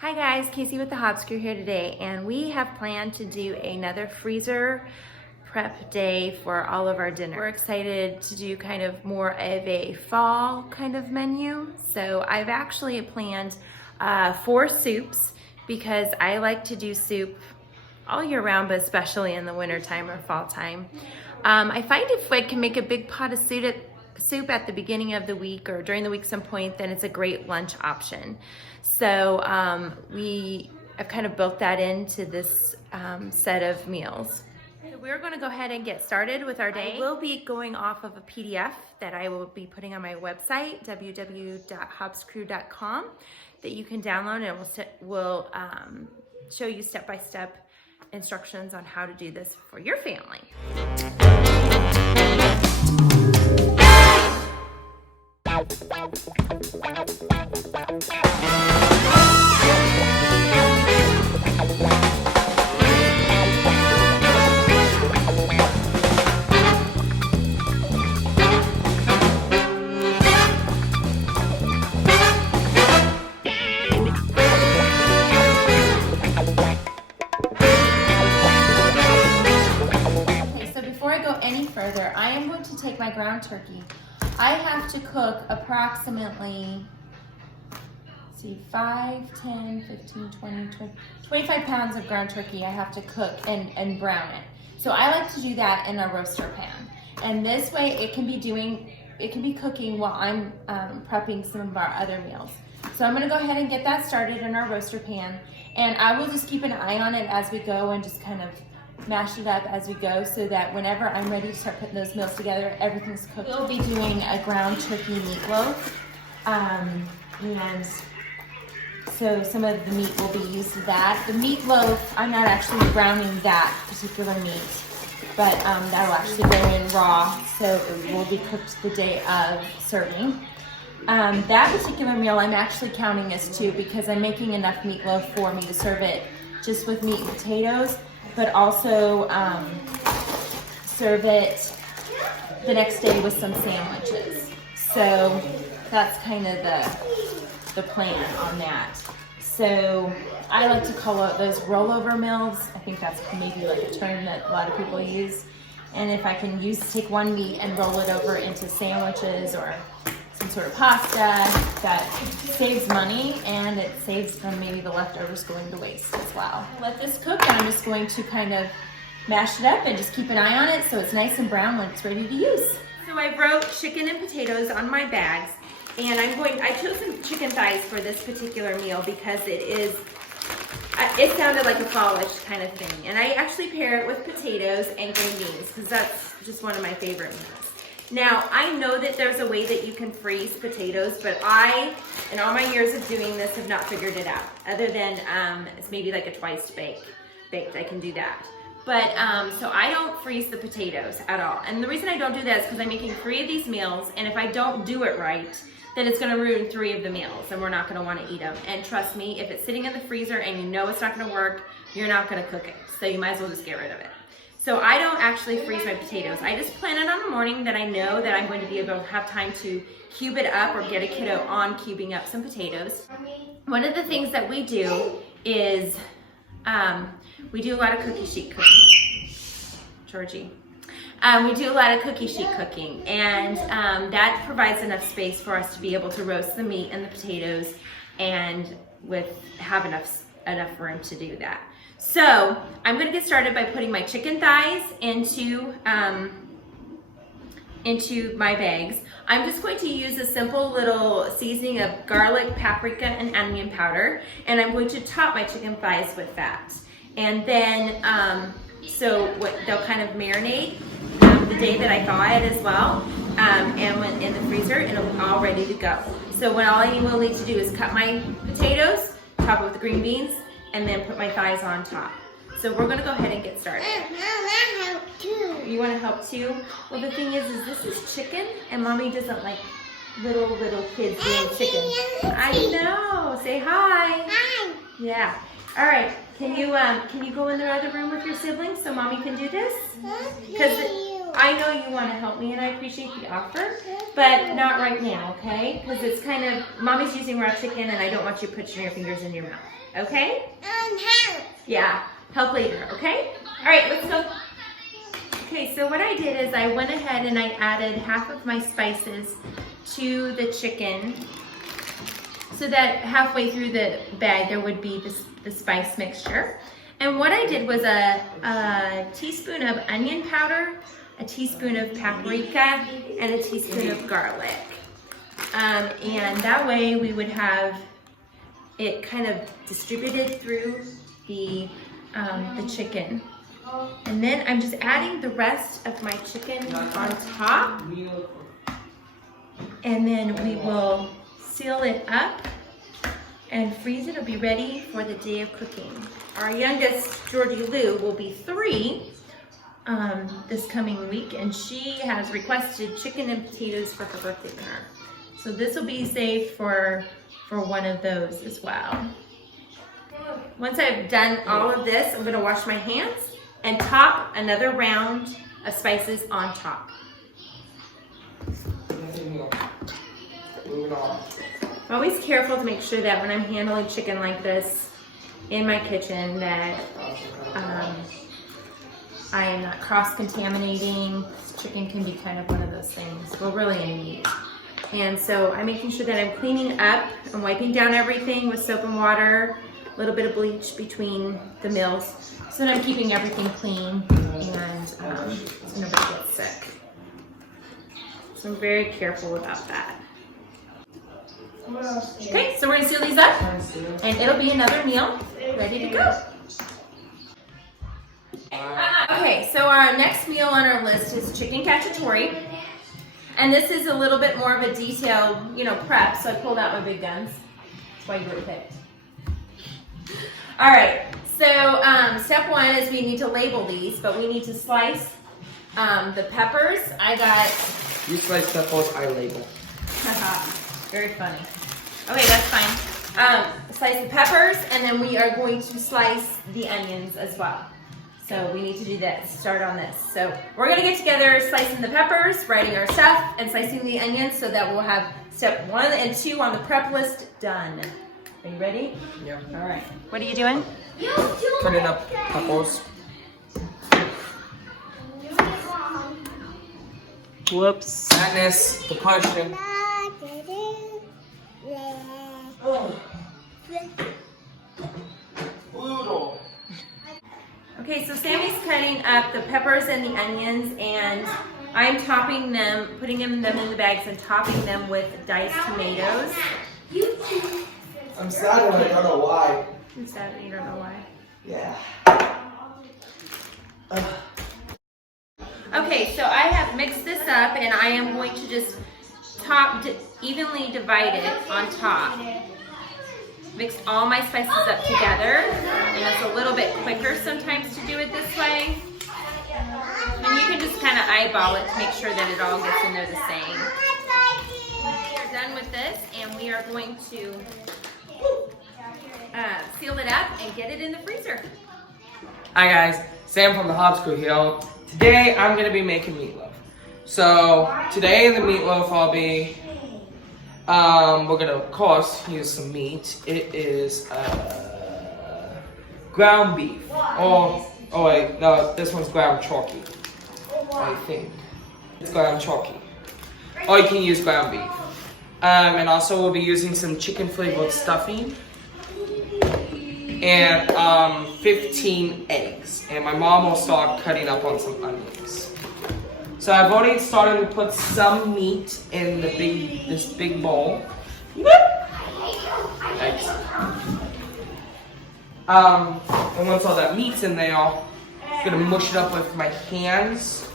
Hi guys, Casey with the Hot Screw here today, and we have planned to do another freezer prep day for all of our dinner. We're excited to do kind of more of a fall kind of menu. So I've actually planned 4 soups because I like to do soup all year round, but especially in the winter time or fall time. I find if I can make a big pot of soup at the beginning of the week or during the week some point, then it's a great lunch option. So I've kind of built that into this set of meals. So we're going to go ahead and get started with our day. I will be going off of a PDF that I will be putting on my website, www.hobscrew.com, that you can download, and it will show you step-by-step instructions on how to do this for your family. Any further, I am going to take my ground turkey. I have to cook approximately, 5, 10, 15, 20, 25 pounds of ground turkey I have to cook and brown it. So I like to do that in a roaster pan. And this way it can be cooking while I'm prepping some of our other meals. So I'm gonna go ahead and get that started in our roaster pan. And I will just keep an eye on it as we go and just kind of mash it up as we go so that whenever I'm ready to start putting those meals together, everything's cooked. We'll be doing a ground turkey meatloaf. And so some of the meat will be used to that. The meatloaf, I'm not actually browning that particular meat, but that'll actually go in raw, so it will be cooked the day of serving. That particular meal I'm actually counting as 2 because I'm making enough meatloaf for me to serve it just with meat and potatoes, but also serve it the next day with some sandwiches. So that's kind of the plan on that. So I like to call out those rollover meals. I think that's maybe like a term that a lot of people use. And if I can take one meat and roll it over into sandwiches or some sort of pasta, that saves money and it saves from maybe the leftovers going to waste as well. Let this cook, and I'm just going to kind of mash it up and just keep an eye on it so it's nice and brown when it's ready to use. So I wrote chicken and potatoes on my bags, and I chose some chicken thighs for this particular meal because it sounded like a fallish kind of thing. And I actually pair it with potatoes and green beans because that's just one of my favorite meals. Now, I know that there's a way that you can freeze potatoes, but I, in all my years of doing this, have not figured it out. Other than it's maybe like a twice baked, I can do that. But, so I don't freeze the potatoes at all. And the reason I don't do that is because I'm making 3 of these meals, and if I don't do it right, then it's gonna ruin 3 of the meals, and we're not gonna wanna eat them. And trust me, if it's sitting in the freezer and you know it's not gonna work, you're not gonna cook it. So you might as well just get rid of it. So I don't actually freeze my potatoes. I just plan it on the morning that I know that I'm going to be able to have time to cube it up or get a kiddo on cubing up some potatoes. One of the things that we do is we do a lot of cookie sheet cooking. Georgie. We do a lot of cookie sheet cooking, and that provides enough space for us to be able to roast the meat and the potatoes and have enough room to do that. So I'm going to get started by putting my chicken thighs into my bags. I'm just going to use a simple little seasoning of garlic, paprika, and onion powder, and I'm going to top my chicken thighs with that. And then, they'll kind of marinate the day that I thaw it as well, and when in the freezer, it'll be all ready to go. So all I will need to do is cut my potatoes, top it with the green beans, and then put my thighs on top. So we're gonna go ahead and get started. I wanna help too. You wanna help too? Well, the thing is this is chicken, and Mommy doesn't like little kids doing chicken. I know, say hi. Hi. Yeah, all right. Can you go in the other room with your siblings so Mommy can do this? Because I know you wanna help me and I appreciate the offer, but not right now, okay? Because it's kind of, Mommy's using raw chicken and I don't want you putting your fingers in your mouth. Okay? Help. Yeah, help later, okay? All right, let's go. Okay, so what I did is I went ahead and I added half of my spices to the chicken so that halfway through the bag there would be the spice mixture. And what I did was a teaspoon of onion powder, a teaspoon of paprika, and a teaspoon of garlic. And that way we would have it kind of distributed through the chicken. And then I'm just adding the rest of my chicken on top. And then we will seal it up and freeze it. It'll be ready for the day of cooking. Our youngest, Georgie Lou, will be 3 this coming week, and she has requested chicken and potatoes for her birthday dinner. So this will be saved for one of those as well. Once I've done all of this, I'm gonna wash my hands and top another round of spices on top. Moving on. I'm always careful to make sure that when I'm handling chicken like this in my kitchen that I am not cross-contaminating. Chicken can be kind of one of those things. Well, really any meat. And so I'm making sure that I'm cleaning up and wiping down everything with soap and water, a little bit of bleach between the meals, so that I'm keeping everything clean and so nobody gets sick. So I'm very careful about that. Okay, so we're gonna seal these up and it'll be another meal ready to go. Okay, so our next meal on our list is chicken cacciatore. And this is a little bit more of a detailed, prep, so I pulled out my big guns. That's why you were picked. All right, so step 1 is we need to label these, but we need to slice the peppers. You slice peppers, I label. Very funny. Okay, that's fine. Slice the peppers, and then we are going to slice the onions as well. So we need to do that, start on this. So we're gonna get together slicing the peppers, writing our stuff, and slicing the onions so that we'll have step 1 and 2 on the prep list done. Are you ready? Yeah. All right. What are you doing? Cutting up peppers. Whoops. Sadness, depression. Noodle. Okay, so Sammy's cutting up the peppers and the onions, and I'm topping them, putting them in the bags and topping them with diced tomatoes. I'm sad when I don't know why. I'm sad and you don't know why. Yeah. Okay, so I have mixed this up, and I am going to just evenly divide it on top. Mixed all my spices up together, and it's a little bit quicker sometimes to do it this way. And you can just kind of eyeball it to make sure that it all gets in there the same. We are done with this, and we are going to seal it up and get it in the freezer. Hi guys, Sam from the Hobbs Crew here. Today I'm gonna be making meatloaf. So today in the meatloaf I'll be we're gonna of course use some meat. It is ground beef. Oh wait, no, this one's ground turkey. I think it's ground turkey. Or you can use ground beef. And also we'll be using some chicken flavored stuffing. And 15 eggs. And my mom will start cutting up on some onions. So I've already started to put some meat in this big bowl. Eggs. And once all that meat's in there, I'm gonna mush it up with my hands.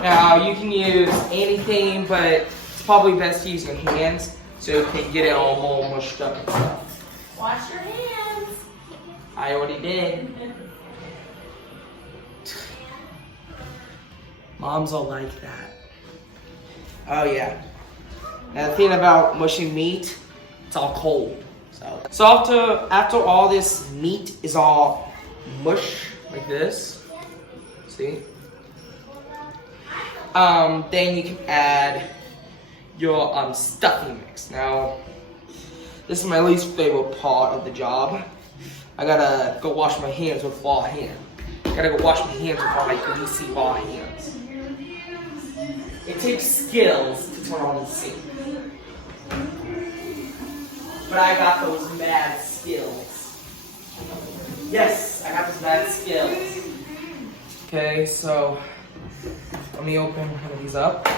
Now you can use anything, but it's probably best to use your hands so you can get it all more mushed up and stuff. Wash your hands. I already did. Moms will like that. Oh yeah. And the thing about mushing meat, it's all cold. So after all this meat is all mush like this, see? Then you can add your stuffing mix. Now, This is my least favorite part of the job. I gotta go wash my hands with raw hand. I gotta go wash my hands with all my greasy raw hands. It takes skills to turn on the sink. But I got those mad skills. Yes, I got those mad skills. Okay, so let me open one of these up.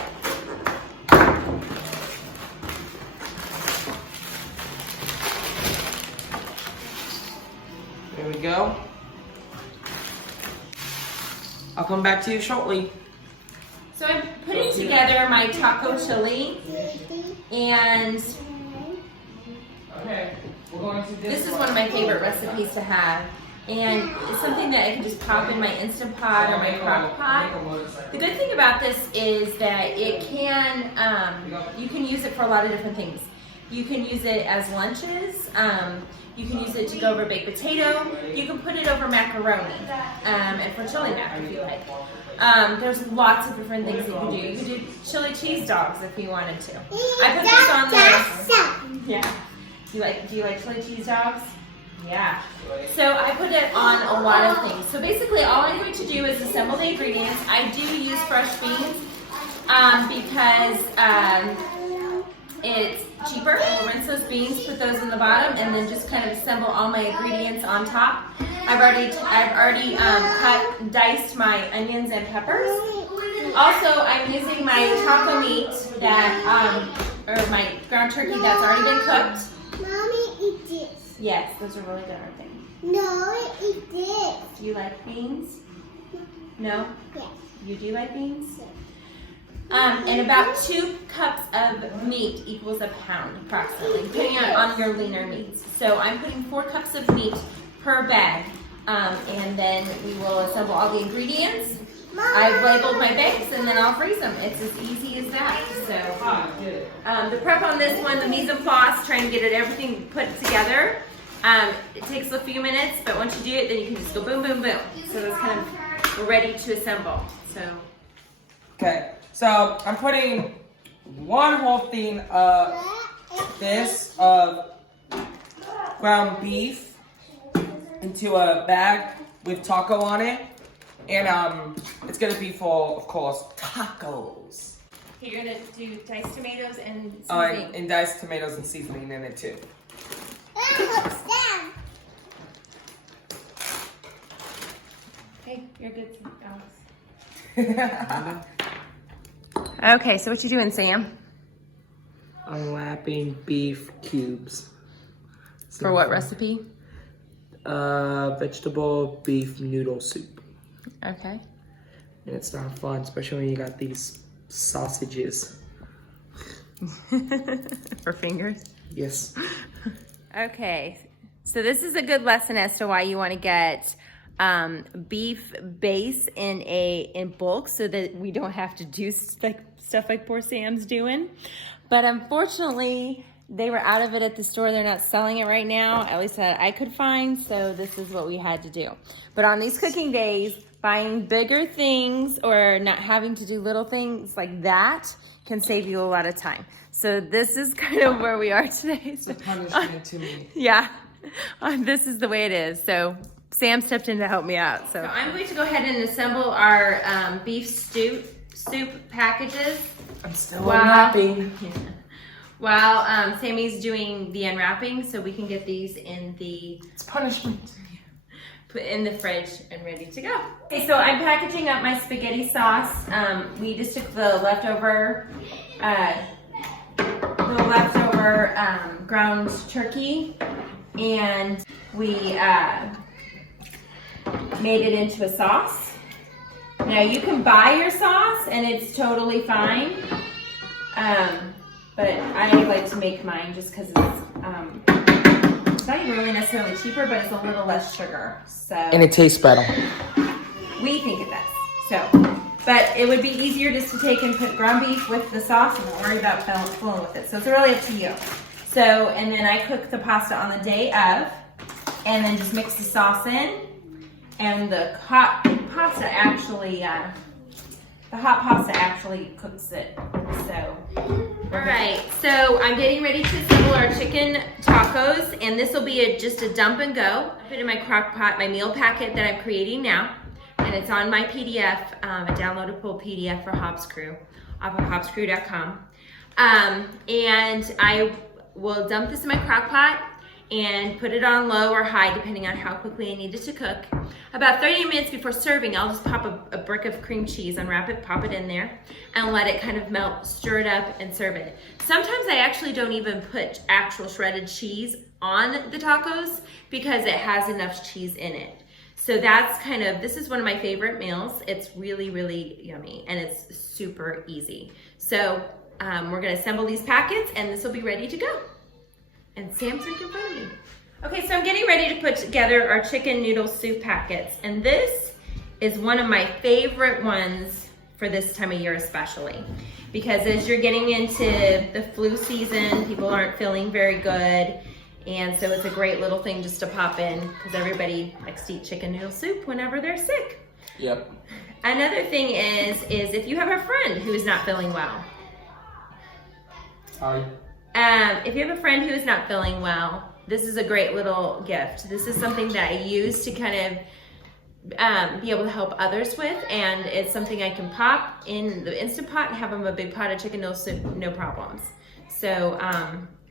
There we go. I'll come back to you shortly. So I'm putting together my taco chili, and Okay, we're going to this is one of my favorite recipes to have. And it's something that I can just pop in my Instant Pot or my crock pot. The good thing about this is that it can, you can use it for a lot of different things. You can use it as lunches. You can use it to go over baked potato. You can put it over macaroni, and for chili mac if you like. There's lots of different things you can do. You can do chili cheese dogs if you wanted to. I put this on the, yeah. Do you like chili cheese dogs? Yeah. So I put it on a lot of things. So basically all I'm going to do is assemble the ingredients. I do use fresh beans because it's cheaper. I'll rinse those beans, put those in the bottom, and then just kind of assemble all my ingredients on top. I've already diced my onions and peppers. Also, I'm using my taco meat that or my ground turkey that's already been cooked. Mommy, eat this. Yes, those are really good, aren't they? No, eat this. Do you like beans? No? Yes. You do like beans? And about 2 cups of meat equals a pound, approximately, depending on your leaner meats. So I'm putting 4 cups of meat per bag, and then we will assemble all the ingredients. I've labeled my bags, and then I'll freeze them. It's as easy as that. So the prep on this one, the mise en place, trying to get everything put together. It takes a few minutes, but once you do it, then you can just go boom, boom, boom. So that's kind of, we're ready to assemble. So. Okay, so I'm putting one whole thing of this ground beef into a bag with taco on it. And it's gonna be full, of course, tacos. Okay, you're gonna do diced tomatoes and seasoning. Oh, and diced tomatoes and seasoning in it too. Okay, you're good, Alex. Okay, so what you doing, Sam? Unwrapping beef cubes. For what recipe? Vegetable beef noodle soup. Okay. And it's not fun, especially when you got these sausages. For fingers? Yes. Okay, so this is a good lesson as to why you want to get beef base in bulk so that we don't have to do stuff like poor Sam's doing. But unfortunately, they were out of it at the store. They're not selling it right now, at least that I could find, so this is what we had to do. But on these cooking days, buying bigger things or not having to do little things like that can save you a lot of time. So this is kind of where we are today. It's a punishment to me. Yeah, this is the way it is. So Sam stepped in to help me out. So I'm going to go ahead and assemble our beef soup packages. I'm still unwrapping. Yeah. While Sammy's doing the unwrapping, so we can get these in the It's punishment. put in the fridge and ready to go. Okay, so I'm packaging up my spaghetti sauce. We just took the leftover ground turkey, and we made it into a sauce. Now you can buy your sauce, and it's totally fine. But I like to make mine just because it's not even really necessarily cheaper, but it's a little less sugar. So And it tastes better. we think it does. So, but it would be easier just to take and put ground beef with the sauce and not worry about fooling with it. So it's really up to you. So, and then I cook the pasta on the day of, and then just mix the sauce in. And the hot pasta actually The hot pasta actually cooks it. So, all right. So I'm getting ready to assemble our chicken tacos, and this will be just a dump and go. I put it in my crock pot, my meal packet that I'm creating now, and it's on my PDF, a downloadable PDF for Hobbs Crew, off of hobbscrew.com. And I will dump this in my crock pot and put it on low or high depending on how quickly I need it to cook. About 30 minutes before serving, I'll just pop a brick of cream cheese, unwrap it, pop it in there, and let it kind of melt, stir it up, and serve it. Sometimes I actually don't even put actual shredded cheese on the tacos because it has enough cheese in it. So that's kind of, this is one of my favorite meals. It's really, really yummy, and it's super easy. So we're gonna assemble these packets, and this will be ready to go. And Sam's right in front of me. Okay, so I'm getting ready to put together our chicken noodle soup packets. And this is one of my favorite ones for this time of year especially. Because as you're getting into the flu season, people aren't feeling very good. And so it's a great little thing just to pop in because everybody likes to eat chicken noodle soup whenever they're sick. Yep. Another thing is if you have a friend who is not feeling well. Sorry. If you have a friend who is not feeling well, this is a great little gift. This is something that I use to kind of be able to help others with, and it's something I can pop in the Instant Pot and have them a big pot of chicken noodle soup, no problems. So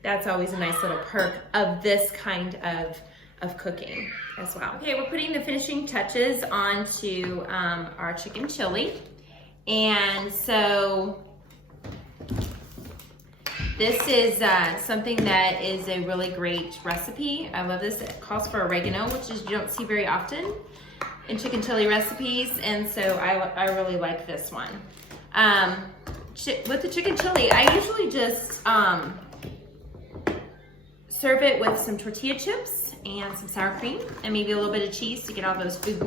that's always a nice little perk of this kind of cooking as well. Okay, we're putting the finishing touches onto our chicken chili, and so this is something that is a really great recipe. I love this. It calls for oregano, which is you don't see very often in chicken chili recipes, and so I really like this one. With the chicken chili, I usually just serve it with some tortilla chips and some sour cream and maybe a little bit of cheese to get all those food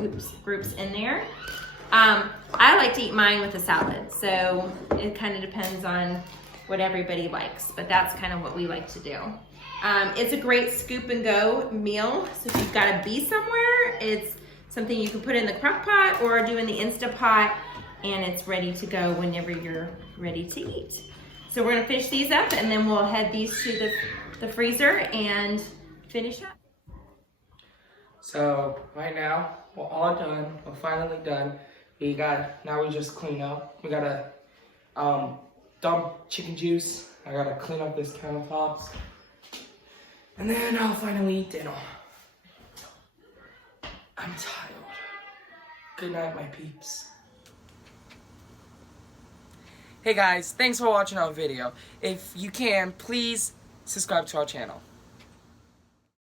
groups in there. I like to eat mine with a salad, so it kind of depends on what everybody likes, but that's kind of what we like to do. It's a great scoop and go meal, so if you've got to be somewhere, it's something you can put in the crock pot or do in the Instant Pot, and it's ready to go whenever you're ready to eat. So we're gonna finish these up, and then we'll head these to the freezer and finish up. So right now, we're all done. We're finally done. Now we just clean up. We gotta dump chicken juice. I gotta clean up this countertops. And then I'll finally eat dinner. I'm tired. Good night, my peeps. Hey guys, thanks for watching our video. If you can, please subscribe to our channel.